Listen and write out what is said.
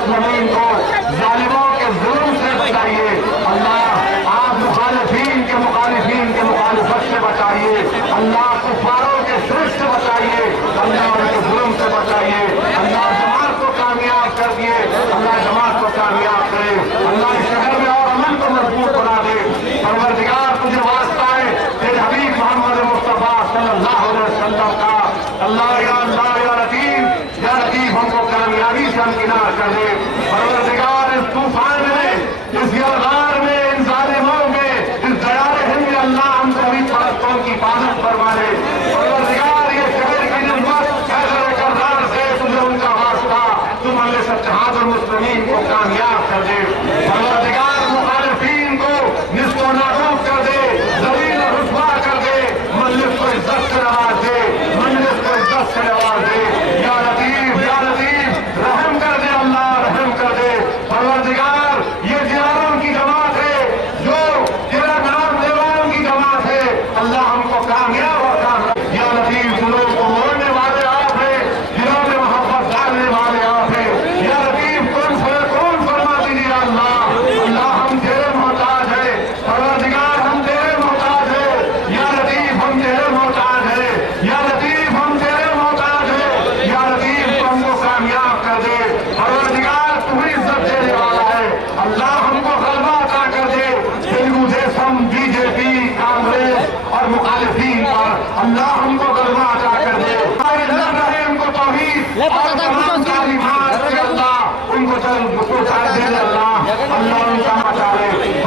مسلمین کو ظالموں کے ظلم سے بچائیے اللہ، آپ مخالفین کے مخالفت سے بچائیے اللہ، کفاروں کے شرک سے بچائیے اللہ، ان کے ظلم سے بچائیے اللہ، جماعت کو کامیاب کر دیے اللہ، جماعت کو کامیاب کرے اللہ، اس شہر میں اور امن کو مضبوط بنا دے پروردگار، تجھے واسطہ ہے تیرے حبیب محمد مصطفیٰ صلی اللہ علیہ وسلم کا اللہ یا لطیف ہم کو کامیابی سے ہمکنار کر دے پروردگار، اس طوفان میں، اس یلغار میں، ان ظالموں میں، اس دیار ہند میں اللہ ہم سبھی پرستوں کی حفاظت فرما دے پروردگار، یہ شہر کی نعمت حیدر کرار سے تجھے ان کا واسطہ، تم اللہ سچہاد المسلمین کو کامیاب کر دے پروردگار، مخالفین کو نصف و نابود کر دے، ذلیل و رسوا کر دے، مجلس کو عزت سے نواز دے، مجلس کو عزت سے نواز دے یا لطیف رحم کر دے اللہ، رحم کر دے پروردگار، یہ دیاروں کی جماعت ہے جو تیرا نام لے والوں کی جماعت ہے اللہ، ہم کو کامیاب اور کامیاب یا لطیف، دلوں کو موڑنے والے آپ ہیں، دلوں میں محبت ڈالنے والے آپ ہیں یا لطیف، کون فرما دیجیے اللہ، ہم تیرے محتاج ہیں پروردگار، ہم تیرے محتاج ہیں یا لطیف، ہم تیرے محتاج ہیں یا لطیف، ہم تیرے محتاج ہیں یا لطیف، ہم کو کامیاب کر دے پروردگار، تو ہی عزت دینے والا ہے اللہ، ہم کو غلبہ عطا کر دے تیلگو دیشم، بی جے پی، کانگریس اور مخالفین پر اللہ، ہم کو غلبہ عطا کر دے لڑ رہے ان کو توحید اور تمام تعلیمات سے اللہ ان کو دے اللہ، اللہ ان کا مچا لے